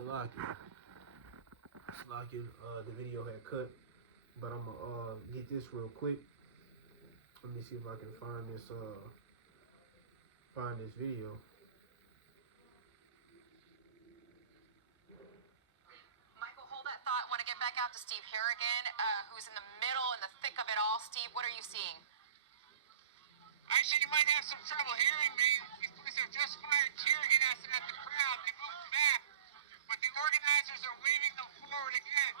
Salaki. Salaki, the video had cut, but I'm gonna get this real quick. Let me see if I can find this video. Michael, hold that thought. Want to get back out to Steve Harrigan, who's in the middle, in the thick of it all. Steve, what are you seeing? Actually, you might have some trouble hearing me. These police have just fired tear gas at the crowd. They moved back, but the organizers are waving them forward again.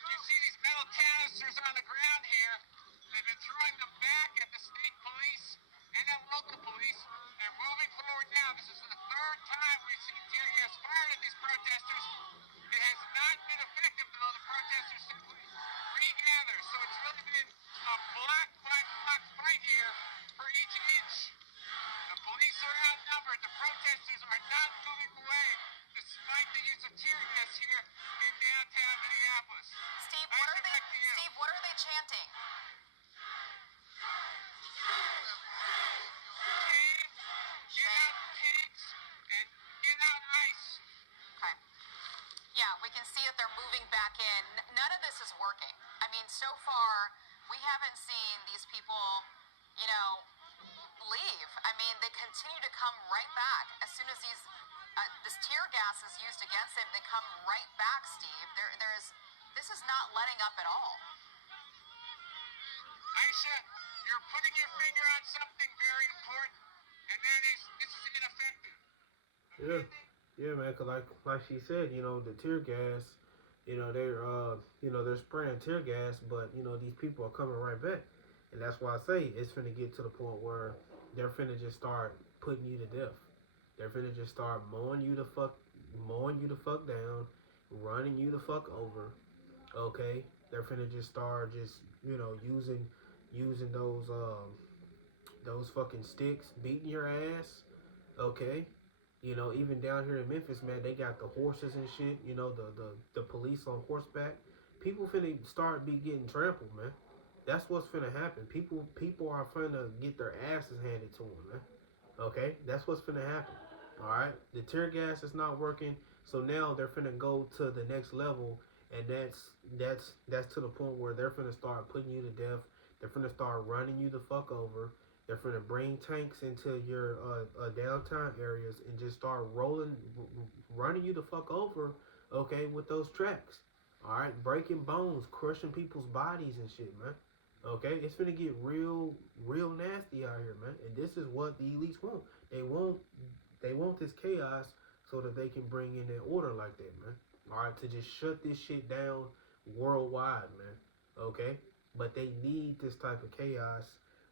You see these metal canisters on the ground here. They've been throwing them back at the state police and at local police. They're moving forward now. This is the third time we've seen tear gas fired at these protesters. It has not been effective, though. The protesters simply regather. So it's really been a block by block fight here for each inch. The police are outnumbered. The protesters are not moving away despite the use of tear gas here in downtown Minneapolis. Steve, Steve, what are they chanting? Shame, get out tanks, and get out ICE. Okay. Yeah, we can see that they're moving back in. None of this is working. I mean, so far, we haven't seen these people, leave. I mean, they continue to come right back. As soon as this tear gas is used against them, they come right back, Steve. This is not letting up at all. Aisha, you're putting your finger on something very important, and that is this is ineffective. Yeah, man. Cause like she said, the tear gas, they're spraying tear gas, but these people are coming right back, and that's why I say it's finna get to the point where they're finna just start putting you to death. They're finna just start mowing you the fuck down, running you the fuck over. Okay, they're finna just start using those fucking sticks, beating your ass. Okay, even down here in Memphis, man, they got the horses and shit. The police on horseback. People finna start be getting trampled, man. That's what's finna happen. People are finna get their asses handed to them, man. Okay, that's what's finna happen. All right, the tear gas is not working, so now they're finna go to the next level, and that's to the point where they're finna start putting you to death. They're finna start running you the fuck over. They're finna bring tanks into your downtown areas and just start running you the fuck over. Okay, with those tracks. All right, breaking bones, crushing people's bodies and shit, man. Okay, it's gonna get real nasty out here, man. And this is what the elites want. They want this chaos so that they can bring in that order like that, man. All right, to just shut this shit down worldwide, man. Okay, but they need this type of chaos,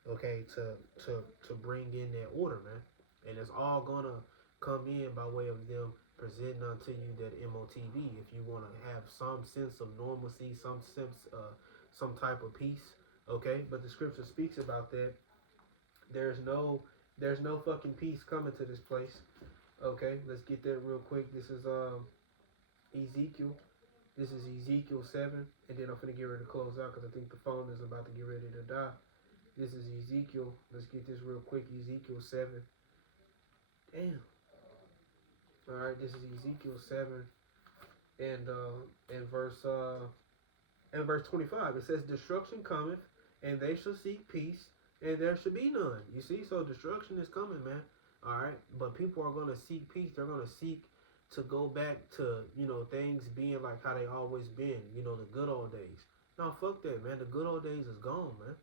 okay, to bring in that order, man. And it's all gonna come in by way of them presenting unto you that MOTV. If you want to have some sense of normalcy, some type of peace. Okay, but the scripture speaks about that. There's no fucking peace coming to this place. Okay, let's get that real quick. This is Ezekiel. This is Ezekiel 7, and then I'm gonna get ready to close out because I think the phone is about to get ready to die. This is Ezekiel. Let's get this real quick. Ezekiel 7. Damn. All right, this is Ezekiel 7, and verse 25. It says, "Destruction cometh, and they shall seek peace, and there shall be none." You see, so destruction is coming, man. All right, but people are gonna seek peace. They're gonna seek to go back to things being like how they always been. The good old days. No, fuck that, man. The good old days is gone, man.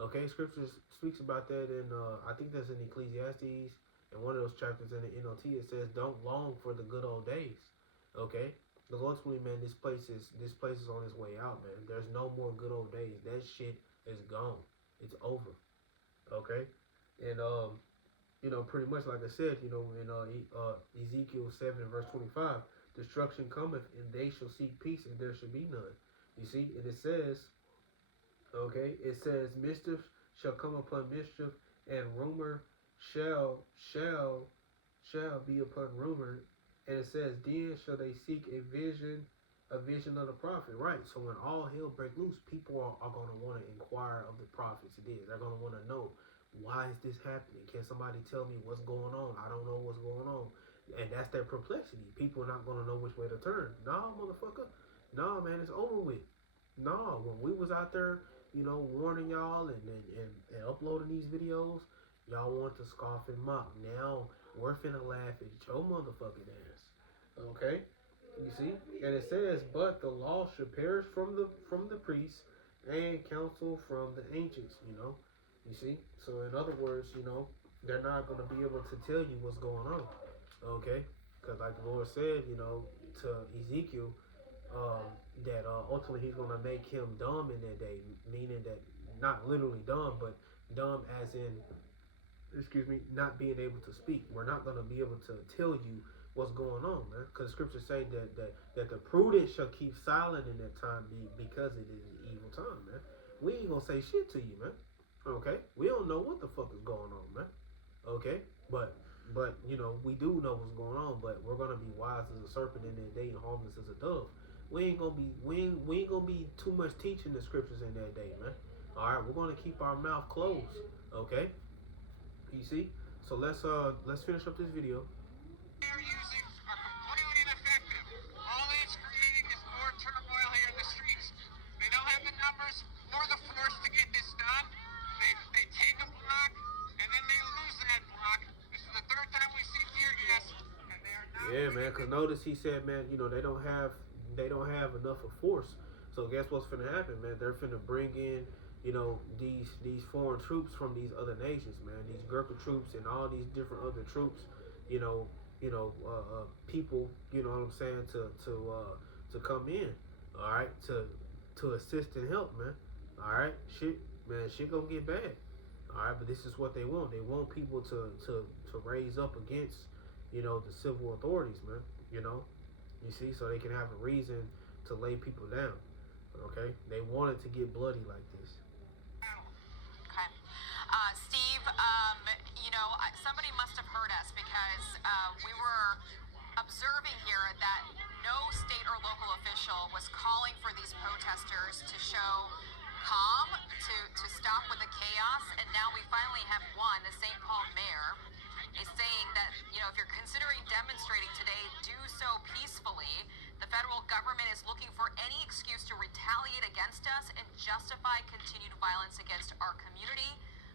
Okay, scripture speaks about that in I think that's in Ecclesiastes, and one of those chapters in the NLT. It says, "Don't long for the good old days." Okay, because ultimately, man, this place is on its way out, man. There's no more good old days. That shit is gone. It's over. Okay, and pretty much like I said, in Ezekiel 7 verse 25, destruction cometh, and they shall seek peace, and there shall be none. You see, and it says, okay, it says, mischief shall come upon mischief, and rumor shall be upon rumor, and it says, then shall they seek a vision of the prophet. Right. So when all hell break loose, people are going to want to inquire of the prophets. They're going to want to know, why is this happening? Can somebody tell me what's going on? I don't know what's going on. And that's their perplexity. People are not gonna know which way to turn. Nah, motherfucker. Nah, man, it's over with. Nah, when we was out there, warning y'all and uploading these videos, y'all want to scoff and mock. Now we're finna laugh at your motherfucking ass. Okay? You see? And it says, but the law should perish from the priests and counsel from the ancients, You see? So in other words, they're not gonna be able to tell you what's going on. Okay? Because like the Lord said, to Ezekiel, that ultimately he's going to make him dumb in that day, meaning that not literally dumb, but dumb as in, not being able to speak. We're not going to be able to tell you what's going on, man, because scriptures say that the prudent shall keep silent in that time because it is an evil time, man. We ain't going to say shit to you, man. Okay? We don't know what the fuck is going on, man. Okay? But we do know what's going on, but we're gonna be wise as a serpent in that day and harmless as a dove. We ain't gonna be too much teaching the scriptures in that day, man. Alright, we're gonna keep our mouth closed. Okay? You see? So let's finish up this video. They're using are completely ineffective. All it's creating is more turmoil here in the streets. They don't have the numbers or the force to get this done. They take a block and then they lose that block. This is the third time we see tear gas, and they are not. Yeah, man. Cause notice he said, man, they don't have enough of force. So guess what's finna happen, man? They're finna bring in, these foreign troops from these other nations, man. These Gurkha troops and all these different other troops, people, you know what I'm saying, to come in, all right, to assist and help, man. All right, shit gonna get bad. All right, but this is what they want. They want people to raise up against, the civil authorities, man. You see, so they can have a reason to lay people down. Okay, they want it to get bloody like this. Okay. Steve, somebody must have heard us because we were observing here that no state or local official was calling for these protesters to show calm, to stop with the chaos, and now we finally have one. The St. Paul mayor is saying that, if you're considering demonstrating today, do so peacefully. The federal government is looking for any excuse to retaliate against us and justify continued violence against our community.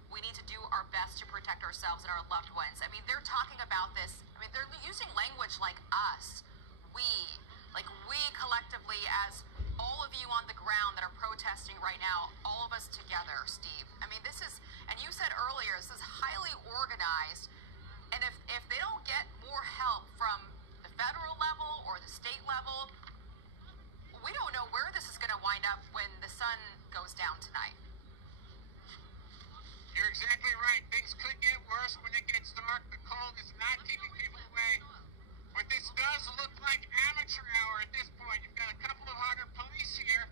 We need to do our best to protect ourselves and our loved ones. I mean, they're talking about this. I mean, they're using language like us, we collectively, as all of you on the ground that are protesting right now, all of us together, Steve. I mean, this is, and you said earlier, this is highly organized. And if they don't get more help from the federal level or the state level, we don't know where this is going to wind up when the sun goes down tonight. You're exactly right. Things could get worse when it gets dark. The cold is not keeping people away. But this does look like amateur hour at this point. You've got a couple of hundred police here.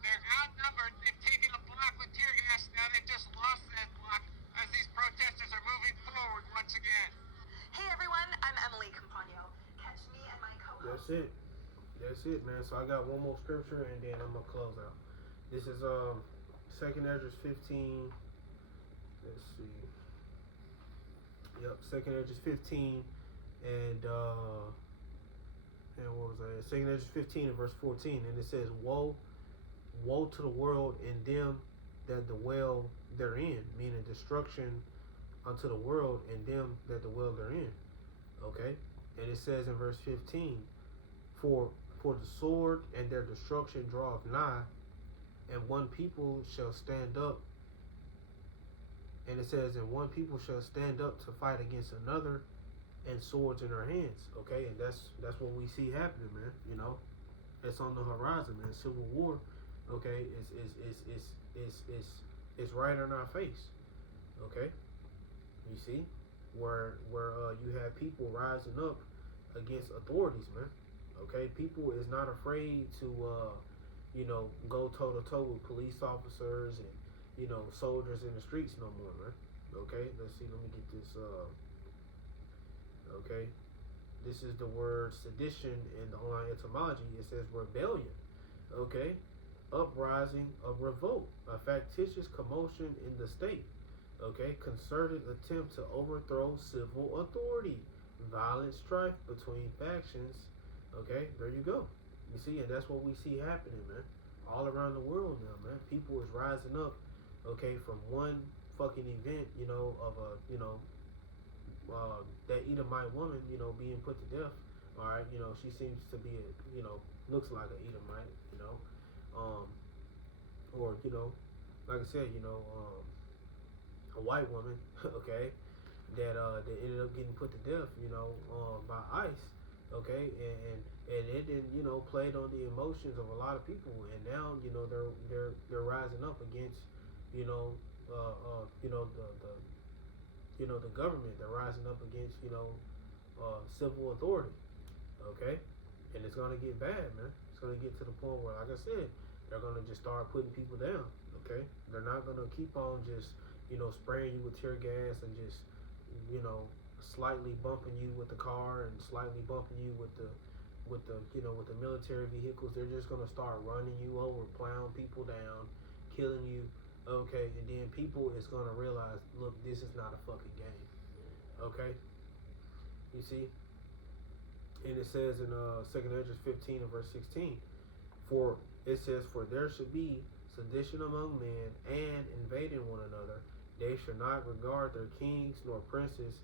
They're outnumbered. They've taken a block with tear gas. Now they've just lost that block as these protesters are moving forward once again. Hey everyone, I'm Emily Campagno. Catch me and my co-host. That's it, man. So I got one more scripture and then I'm gonna close out. This is 2nd Esdras 15. Let's see. Yep, 2nd Esdras 15 and what was that? 2nd Esdras 15 and verse 14, and it says, "Woe to the world and them that dwell therein," meaning destruction unto the world and them that dwell therein. Okay, and it says in verse 15, for the sword and their destruction draweth nigh, and one people shall stand up. And it says, and one people shall stand up to fight against another, and swords in their hands. Okay, and that's what we see happening, man. It's on the horizon, man. Civil war. Okay, it's right in our face. Okay, you see, where you have people rising up against authorities, man. Okay, people is not afraid to go toe to toe with police officers and soldiers in the streets no more, man. Okay, let's see. Let me get this. Okay, this is the word sedition in the online etymology. It says rebellion. Okay, uprising of revolt, a factitious commotion in the state. Okay, concerted attempt to overthrow civil authority, violent strife between factions. Okay, there you go. You see, and that's what we see happening, man. All around the world now, man. People is rising up, okay, from one fucking event, of a, that Edomite woman, being put to death. All right, she seems to be, looks like an Edomite, or like I said, a white woman, okay, that ended up getting put to death, by ICE, okay, and it didn't, played on the emotions of a lot of people, and now, they're rising up against, the government. They're rising up against, civil authority, okay, and it's gonna get bad, man. It's gonna get to the point where, like I said, they're gonna just start putting people down, okay. They're not gonna keep on just, spraying you with tear gas and just, slightly bumping you with the car and slightly bumping you with the with the military vehicles. They're just gonna start running you over, plowing people down, killing you, okay, and then people is gonna realize, look, this is not a fucking game, okay. You see, and it says in 2 Ezra 15 and verse 16, for it says, for there should be sedition among men and invading one another. They should not regard their kings nor princes,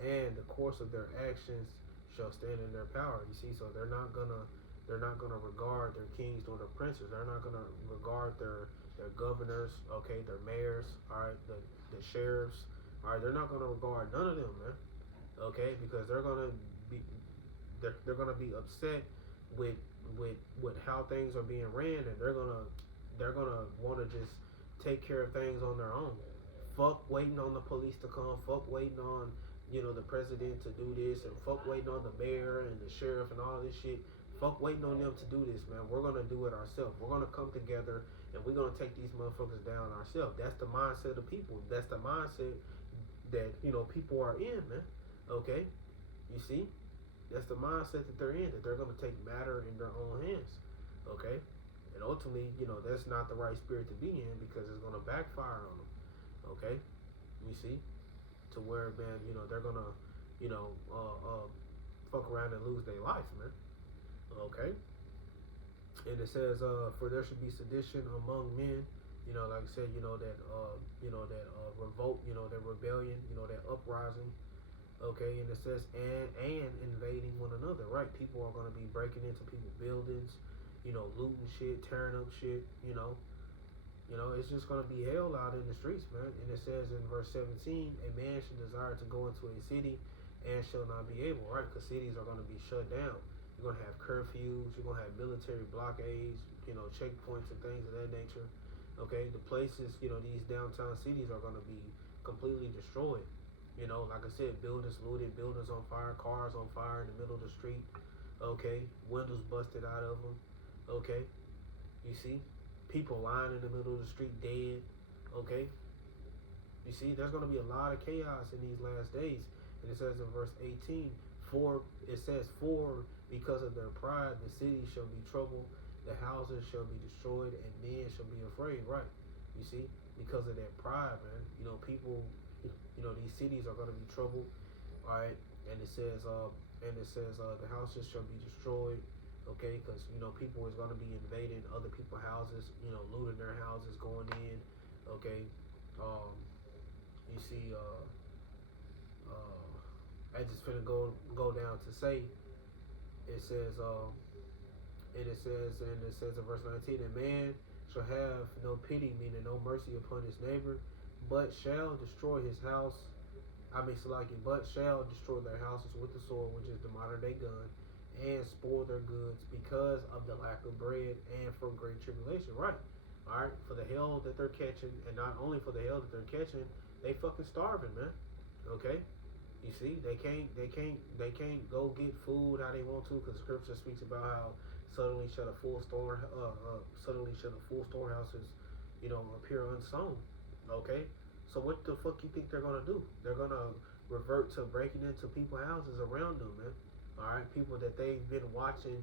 and the course of their actions shall stand in their power. You see, so they're not gonna regard their kings nor their princes. They're not gonna regard their governors, okay, their mayors, all right, the sheriffs, all right. They're not gonna regard none of them, man, okay, because they're gonna be upset with how things are being ran, and they're gonna want to just take care of things on their own. Fuck waiting on the police to come. Fuck waiting on the president to do this, and fuck waiting on the mayor and the sheriff and all this shit. Fuck waiting on them to do this, man. We're gonna do it ourselves. We're gonna come together and we're gonna take these motherfuckers down ourselves. That's the mindset of people. That's the mindset that people are in, man. Okay, you see, that's the mindset that they're in. That they're gonna take matter in their own hands. Okay, and ultimately, that's not the right spirit to be in, because it's gonna backfire on them. Okay, you see, to where, man, they're gonna, fuck around and lose their life, man. Okay, and it says, for there should be sedition among men, like I said, that revolt, that rebellion, that uprising. Okay, and it says, and invading one another, right? People are gonna be breaking into people's buildings, looting shit, tearing up shit, it's just going to be hell out in the streets, man. And it says in verse 17, a man should desire to go into a city and shall not be able, right? Because cities are going to be shut down. You're going to have curfews. You're going to have military blockades, checkpoints and things of that nature. Okay, the places, these downtown cities are going to be completely destroyed. Like I said, buildings looted, buildings on fire, cars on fire in the middle of the street. Okay, windows busted out of them. Okay, you see? People lying in the middle of the street dead, okay? You see, there's going to be a lot of chaos in these last days. And it says in verse 18, for because of their pride, the city shall be troubled, the houses shall be destroyed, and men shall be afraid, right? You see, because of that pride, man, people, these cities are going to be troubled, all right? And it says, the houses shall be destroyed. Okay, because people is gonna be invading other people's houses, looting their houses, going in. Okay, you see, I just finna go down to say, it says, in verse 19, a man shall have no pity, meaning no mercy upon his neighbor, but shall destroy his house. But shall destroy their houses with the sword, which is the modern day gun, and spoil their goods because of the lack of bread and from great tribulation. Right. Alright, for the hell that they're catching, and not only for the hell that they're catching, they fucking starving, man. Okay? You see, they can't go get food how they want to, because scripture speaks about how suddenly shall the full storehouses, appear unsown. Okay? So what the fuck you think they're gonna do? They're gonna revert to breaking into people's houses around them, man. All right, people that they've been watching,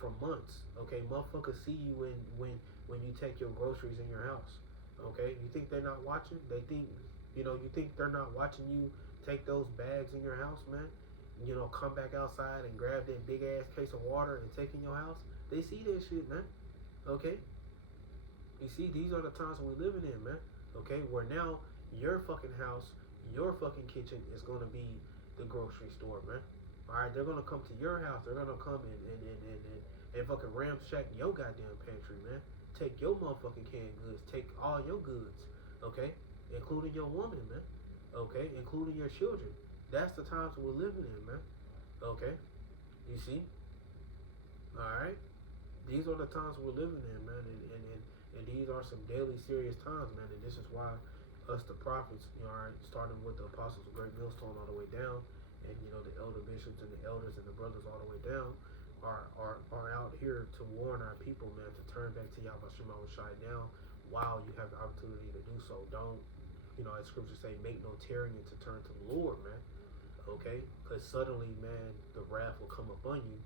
for months. Okay, motherfuckers see you when you take your groceries in your house. Okay, you think they're not watching? They think, you think they're not watching you take those bags in your house, man. come back outside and grab that big ass case of water and take in your house. They see that shit, man. Okay? You see, these are the times we're living in, man. Okay? Where now your fucking house, your fucking kitchen is going to be the grocery store, man. Alright? They're going to come to your house. They're going to come and fucking ramshack your goddamn pantry, man. Take your motherfucking canned goods. Take all your goods. Okay? Including your woman, man. Okay? Including your children. That's the times we're living in, man. Okay? You see? Alright? These are the times we're living in, man. And these are some daily serious times, man. And this is why us, the prophets, starting with the apostles of Great Millstone all the way down, and, the elder bishops and the elders and the brothers all the way down, are out here to warn our people, man, to turn back to Yahweh Shema Shai now while you have the opportunity to do so. Don't, as scriptures say, make no tarrying to turn to the Lord, man. Okay? Because suddenly, man, the wrath will come upon you,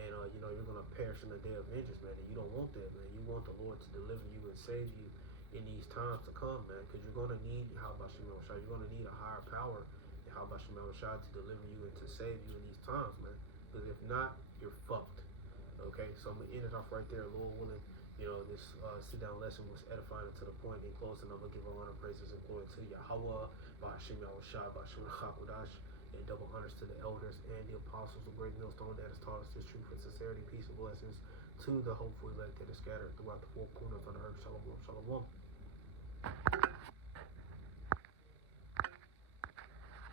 and, you're going to perish in the day of vengeance, man, and you don't want that, man. You want the Lord to deliver you and save you in these times to come, man, because you're going to need Yahweh Shema Shai. You're going to need a higher power, Yahweh Shema Shai, to deliver you and to save you in these times, man. Because if not, you're fucked. Okay? So I'm going to end it off right there, Lord willing. This sit-down lesson was edifying to the point. In closing, I'm going to give all honor, praises, and glory to Yahweh, Ba'ashem Yahushua, Ba'ashem Chakodash, and double honors to the elders and the apostles of Great Millstone that has taught us this truth and sincerity, peace, and blessings to the hopeful elect that is scattered throughout the four corners of the earth. Shalom, shalom.